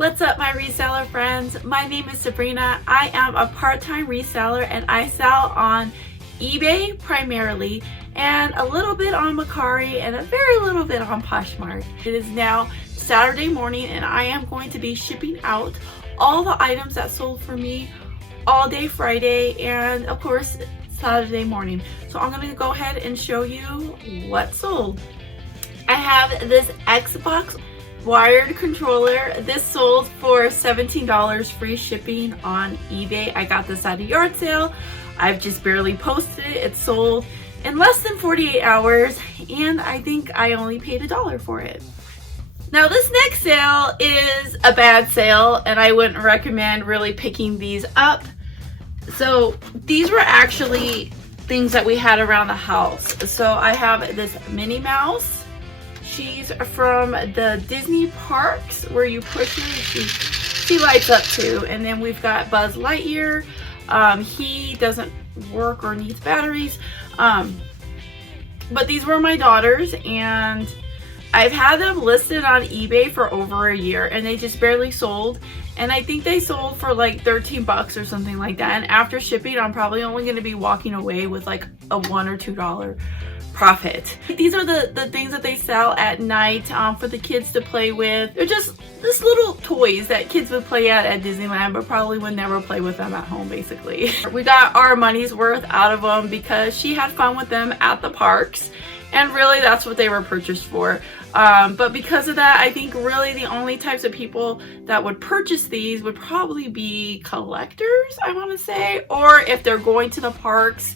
What's up, my reseller friends? My name is Sabrina. I am a part-time reseller and I sell on eBay primarily and a little bit on Mercari and a very little bit on Poshmark. It is now Saturday morning and I am going to be shipping out all the items that sold for me all day Friday and of course Saturday morning. So I'm going to go ahead and show you what sold. I have this Xbox wired controller. This sold for $17 free shipping on eBay. I got this at a yard sale. I've just barely posted it. It sold in less than 48 hours and I think I only paid $1 for it. Now this next sale is a bad sale and I wouldn't recommend really picking these up. So these were actually things that we had around the house. So I have this Minnie Mouse. She's from the Disney parks where you push her, she lights up too. And then we've got Buzz Lightyear. He doesn't work or needs batteries. But these were my daughter's and I've had them listed on eBay for over a year and they just barely sold. And I think they sold for like 13 bucks or something like that. And after shipping, I'm probably only going to be walking away with like a $1 or $2 profit. These are the things that they sell at night for the kids to play with. They're just little toys that kids would play at Disneyland, but probably would never play with them at home, basically. We got our money's worth out of them because she had fun with them at the parks. And really that's what they were purchased for. But because of that, I think really the only types of people that would purchase these would probably be collectors, I want to say, or if they're going to the parks,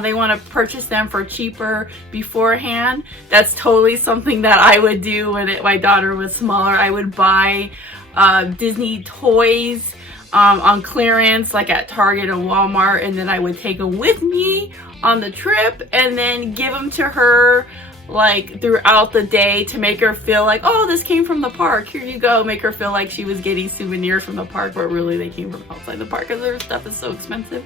they want to purchase them for cheaper beforehand. That's totally something that I would do when my daughter was smaller. I would buy Disney toys on clearance like at Target and Walmart, and then I would take them with me on the trip and then give them to her like throughout the day to make her feel like, oh, this came from the park, here you go. Make her feel like she was getting souvenirs from the park, but really they came from outside the park because their stuff is so expensive.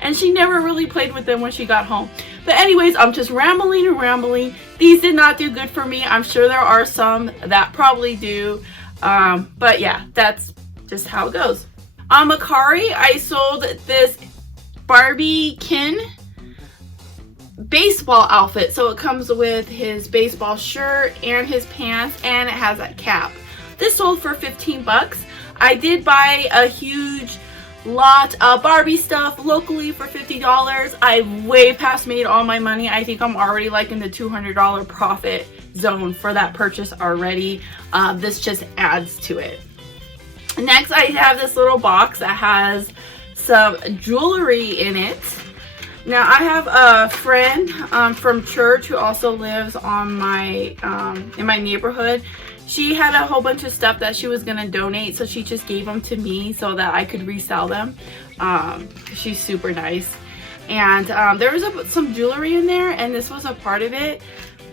And she never really played with them when she got home. But anyways, I'm just rambling and rambling. These did not do good for me. I'm sure there are some that probably do, but yeah, that's just how it goes. On Mercari, I sold this Barbie Ken baseball outfit. So it comes with his baseball shirt and his pants, and it has a cap. This sold for 15 bucks. I did buy a huge lot of Barbie stuff locally for $50. I way past made all my money. I think I'm already like in the $200 profit zone for that purchase already. This just adds to it. Next, I have this little box that has some jewelry in it. Now, I have a friend from church who also lives on my in my neighborhood. She had a whole bunch of stuff that she was gonna donate, so she just gave them to me so that I could resell them. She's super nice. And there was some jewelry in there, and this was a part of it.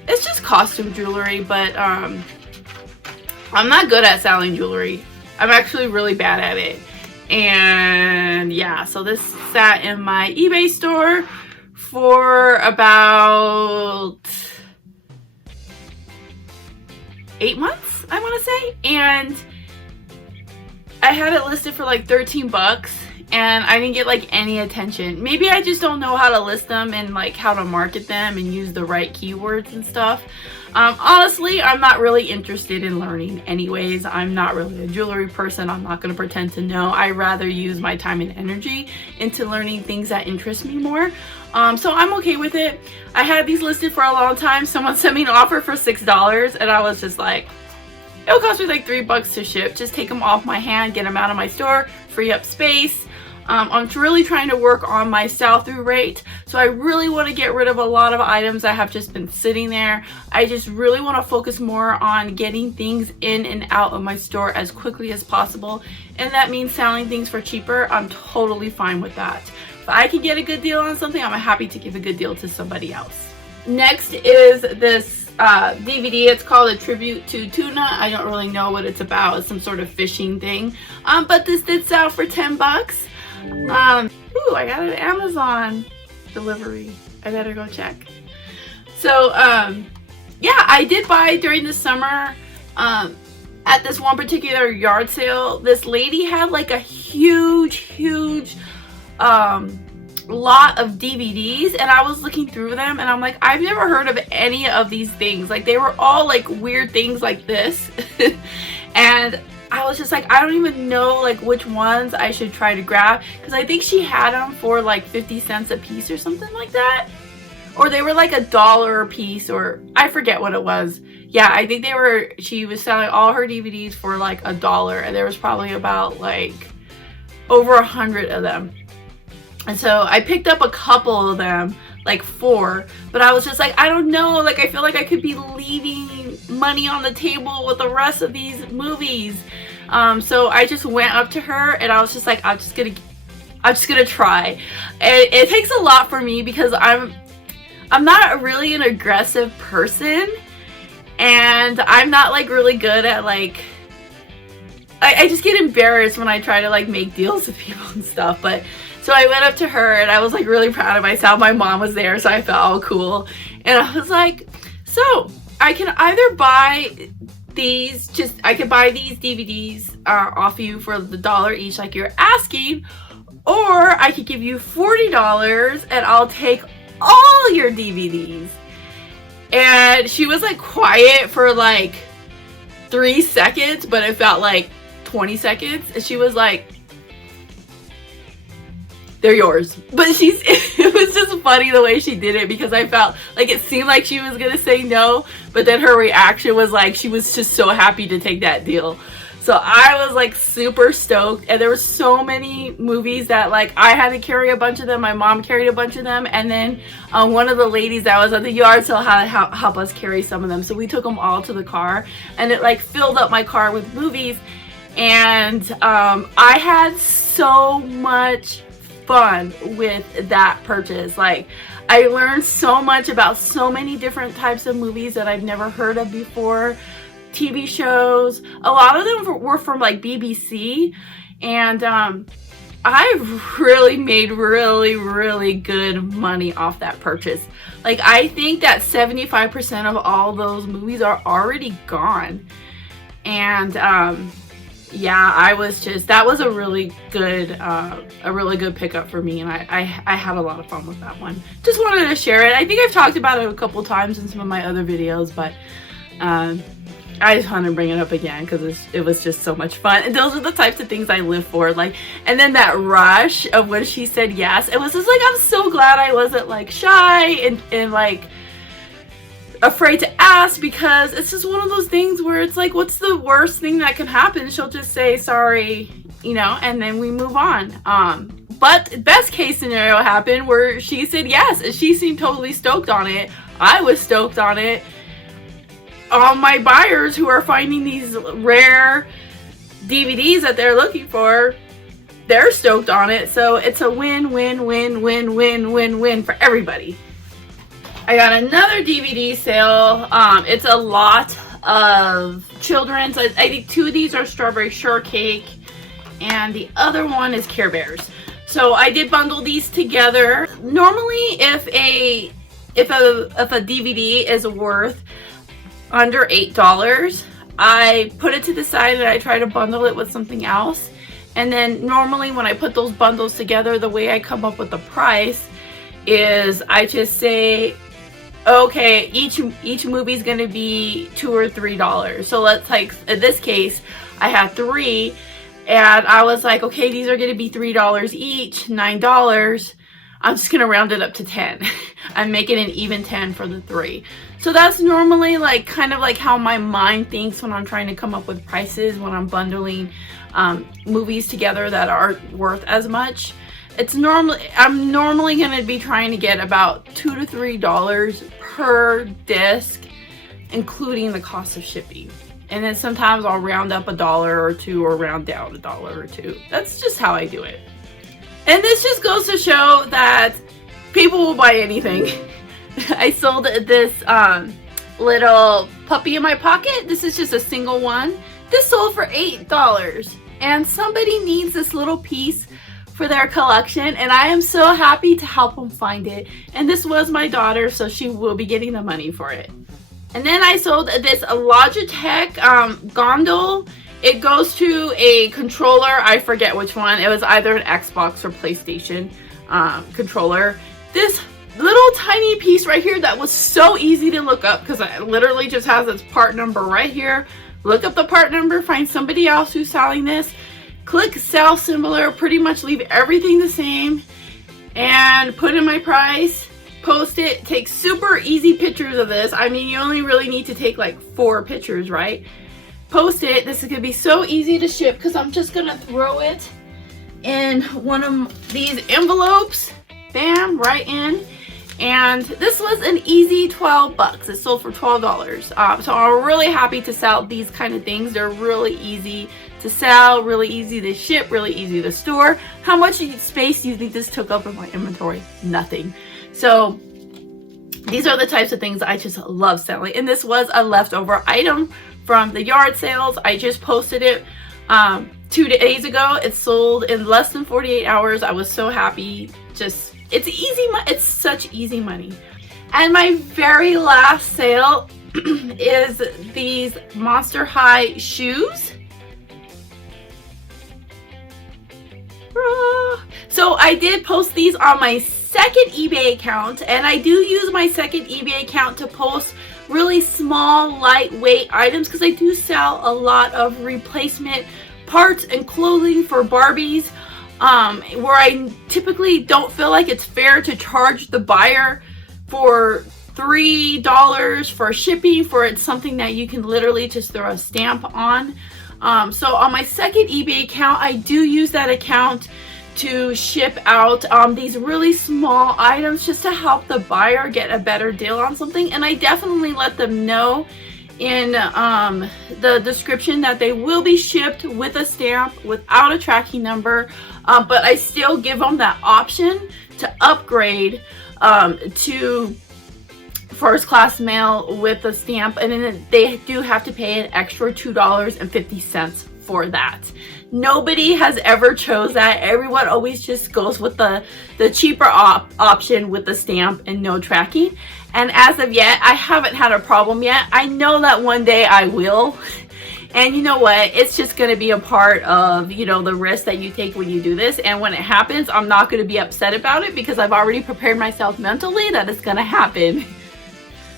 It's just costume jewelry, but I'm not good at selling jewelry. I'm actually really bad at it. And yeah, so this sat in my eBay store for about 8 months, I want to say. And I had it listed for like 13 bucks and I didn't get like any attention. Maybe I just don't know how to list them and like how to market them and use the right keywords and stuff. Honestly, I'm not really interested in learning anyways. I'm not really a jewelry person. I'm not going to pretend to know. I rather use my time and energy into learning things that interest me more. So I'm okay with it. I had these listed for a long time. Someone sent me an offer for $6 and I was just like, it'll cost me like $3 to ship. Just take them off my hand, get them out of my store, free up space. I'm really trying to work on my sell-through rate. So I really want to get rid of a lot of items that have just been sitting there. I just really want to focus more on getting things in and out of my store as quickly as possible. And that means selling things for cheaper. I'm totally fine with that. If I can get a good deal on something, I'm happy to give a good deal to somebody else. Next is this DVD. It's called A Tribute to Tuna. I don't really know what it's about. It's some sort of fishing thing. But this did sell for 10 bucks. Ooh, I got an Amazon delivery. I better go check. So, yeah, I did buy during the summer. I at this one particular yard sale, this lady had like a huge lot of DVDs, and I was looking through them and I'm like, I've never heard of any of these things. Like, they were all like weird things like this. And I was just like, I don't even know like which ones I should try to grab, because I think she had them for like 50 cents a piece or something like that, or they were like $1 a piece, or I forget what it was. Yeah, I think she was selling all her DVDs for like $1, and there was probably about like over 100 of them. And so I picked up a couple of them, like 4, but I was just like, I don't know, like I feel like I could be leaving money on the table with the rest of these movies. So I just went up to her and I was just like, I'm just gonna try. And it takes a lot for me because I'm not really an aggressive person, and I'm not like really good at like, I just get embarrassed when I try to like make deals with people and stuff. But so I went up to her and I was like really proud of myself. My mom was there, so I felt all cool. And I was like, so I can either buy these, I could buy these DVDs off you for the $1 each like you're asking, or I could give you $40 and I'll take all your DVDs. And she was like quiet for like 3 seconds, but it felt like 20 seconds. And she was like, they're yours. But it was just funny the way she did it, because I felt like it seemed like she was gonna say no, but then her reaction was like she was just so happy to take that deal. So I was like super stoked, and there were so many movies that like I had to carry a bunch of them, my mom carried a bunch of them, and then one of the ladies that was at the yard sale had to help us carry some of them. So we took them all to the car, and it like filled up my car with movies. And I had so much fun with that purchase. Like, I learned so much about so many different types of movies that I've never heard of before. TV shows, a lot of them were from like BBC, and I really made really good money off that purchase. Like, I think that 75% of all those movies are already gone. And yeah, that was a really good pickup for me, and I had a lot of fun with that one. Just wanted to share it. I think I've talked about it a couple times in some of my other videos, but I just wanted to bring it up again because it was just so much fun. And those are the types of things I live for. Like, and then that rush of when she said yes, it was just like, I'm so glad I wasn't like shy and like afraid to ask, because it's just one of those things where it's like, what's the worst thing that can happen? She'll just say sorry, you know, and then we move on. But best case scenario happened where she said yes, and she seemed totally stoked on it. I was stoked on it. All my buyers who are finding these rare DVDs that they're looking for, they're stoked on it. So it's a win for everybody. I got another DVD sale. It's a lot of children's. I think 2 of these are strawberry shortcake, and the other one is Care Bears. So I did bundle these together. Normally, if a DVD is worth under $8, I put it to the side and I try to bundle it with something else. And then normally when I put those bundles together, the way I come up with the price is I just say, okay, each movie is going to be $2 or $3. So let's, like, in this case, I had 3, and I was like, okay, these are going to be $3 each, $9. I'm just going to round it up to 10. I'm making an even 10 for the 3. So that's normally like kind of like how my mind thinks when I'm trying to come up with prices when I'm bundling movies together that aren't worth as much. I'm normally going to be trying to get about $2 to $3 per disc, including the cost of shipping. And then sometimes I'll round up $1 or $2 or round down $1 or $2. That's just how I do it. And this just goes to show that people will buy anything. I sold this little puppy in my pocket. This is just a single one. This sold for $8. And somebody needs this little piece for their collection, and I am so happy to help them find it. And this was my daughter, so she will be getting the money for it. And then I sold this Logitech gondole. It goes to a controller. I forget which one. It was either an Xbox or PlayStation controller. This little tiny piece right here that was so easy to look up because it literally just has its part number right here. Look up the part number, find somebody else who's selling this, click sell similar, pretty much leave everything the same, and put in my price, post it, take super easy pictures of this. I mean, you only really need to take like 4 pictures, right? Post it. This is gonna be so easy to ship because I'm just gonna throw it in one of these envelopes, bam, right in. And this was an easy 12 bucks. It sold for $12. So I'm really happy to sell these kind of things. They're really easy to sell, really easy to ship, really easy to store. How much space do you think this took up in my inventory? Nothing. So these are the types of things I just love selling. And this was a leftover item from the yard sales. I just posted it 2 days ago. It sold in less than 48 hours. I was so happy. Just, it's easy. It's such easy money. And my very last sale is these Monster High shoes. So I did post these on my second eBay account, and I do use my second eBay account to post really small, lightweight items because I do sell a lot of replacement parts and clothing for Barbies, where I typically don't feel like it's fair to charge the buyer for $3 for shipping for it's something that you can literally just throw a stamp on. So on my second eBay account, I do use that account to ship out these really small items just to help the buyer get a better deal on something. And I definitely let them know in the description that they will be shipped with a stamp without a tracking number, but I still give them that option to upgrade to first class mail with a stamp, and then they do have to pay an extra $2.50 for that. Nobody has ever chose that. Everyone always just goes with the cheaper option with the stamp and no tracking. And as of yet, I haven't had a problem yet. I know that one day I will. And you know what? It's just going to be a part of, you know, the risk that you take when you do this. And when it happens, I'm not going to be upset about it because I've already prepared myself mentally that it's going to happen.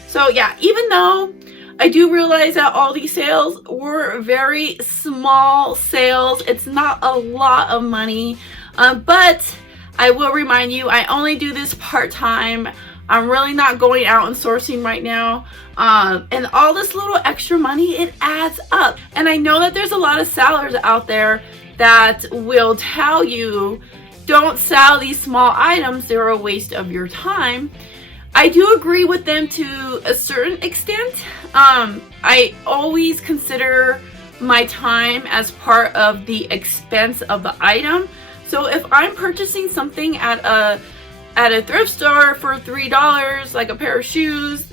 So yeah, even though I do realize that all these sales were very small sales, it's not a lot of money, but I will remind you, I only do this part-time. I'm really not going out and sourcing right now, and all this little extra money, it adds up. And I know that there's a lot of sellers out there that will tell you, don't sell these small items, they're a waste of your time. I do agree with them to a certain extent. I always consider my time as part of the expense of the item. So if I'm purchasing something at a thrift store for $3, like a pair of shoes,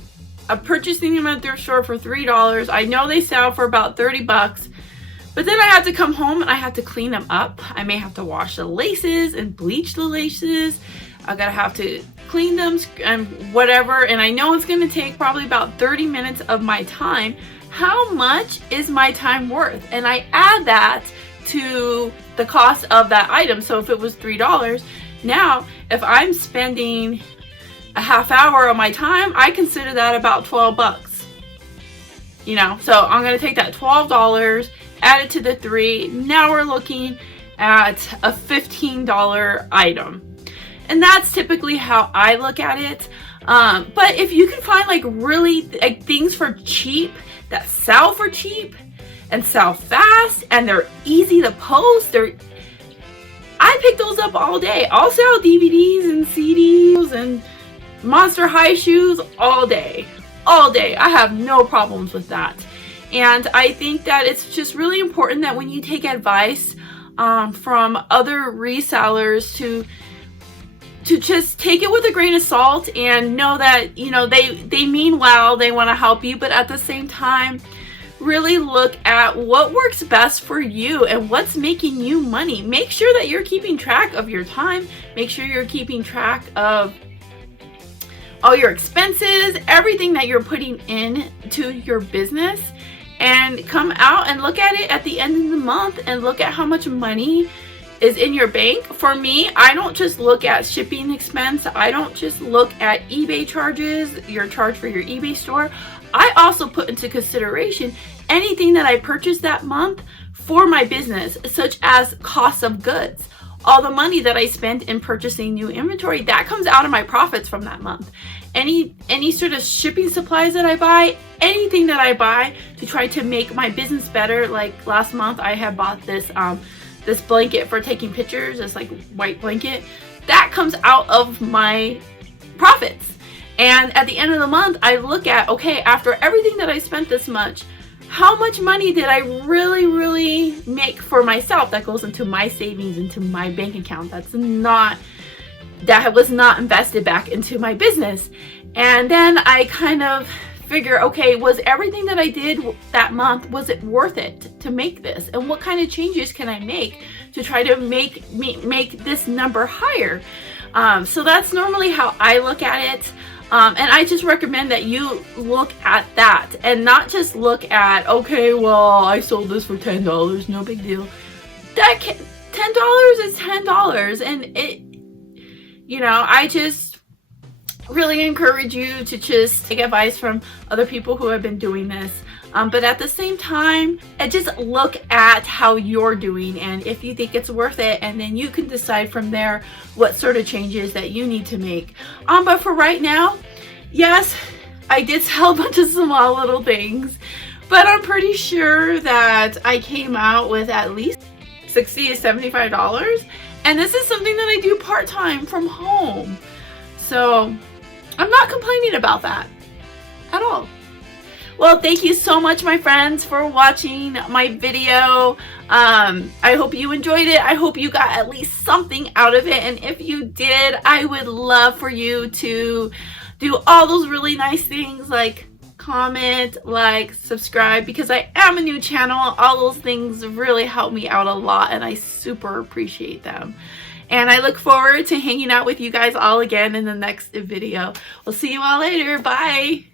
I'm purchasing them at a thrift store for $3. I know they sell for about 30 bucks. But then I have to come home and I have to clean them up. I may have to wash the laces and bleach the laces. I gotta have to clean them and whatever, and I know it's gonna take probably about 30 minutes of my time. How much is my time worth? And I add that to the cost of that item. So if it was $3, now if I'm spending a half hour of my time, I consider that about 12 bucks. You know, so I'm gonna take that $12, add it to the 3. Now we're looking at a $15 item. And that's typically how I look at it. But if you can find like really things for cheap that sell for cheap and sell fast and they're easy to post, I pick those up all day. I'll sell DVDs and CDs and Monster High shoes all day. All day. I have no problems with that. And I think that it's just really important that when you take advice from other resellers to just take it with a grain of salt and know that, you know, they mean well, they want to help you, but at the same time, really look at what works best for you and what's making you money. Make sure that you're keeping track of your time. Make sure you're keeping track of all your expenses, everything that you're putting into your business, and come out and look at it at the end of the month and look at how much money is in your bank. For me, I don't just look at shipping expense. I don't just look at eBay charges, your charge for your eBay store. I also put into consideration anything that I purchased that month for my business, such as cost of goods. All the money that I spent in purchasing new inventory, that comes out of my profits from that month. Any sort of shipping supplies that I buy, anything that I buy to try to make my business better. Like last month I had bought this this blanket for taking pictures, this like white blanket, that comes out of my profits. And at the end of the month I look at, okay, after everything that I spent this much, how much money did I really make for myself that goes into my savings, into my bank account, that was not invested back into my business. And then I kind of figure, okay, was everything that I did that month, was it worth it to make this? And what kind of changes can I make to try to make this number higher? So that's normally how I look at it. And I just recommend that you look at that and not just look at, okay, well, I sold this for $10, no big deal. $10 is $10, and I just really encourage you to just take advice from other people who have been doing this. But at the same time, just look at how you're doing and if you think it's worth it, and then you can decide from there what sort of changes that you need to make. But for right now, yes, I did sell a bunch of small little things, but I'm pretty sure that I came out with at least $60 to $75. And this is something that I do part-time from home. So I'm not complaining about that at all. Well, thank you so much, my friends, for watching my video. I hope you enjoyed it. I hope you got at least something out of it. And if you did, I would love for you to do all those really nice things like comment, like, subscribe, because I am a new channel. All those things really help me out a lot, and I super appreciate them. And I look forward to hanging out with you guys all again in the next video. We'll see you all later. Bye.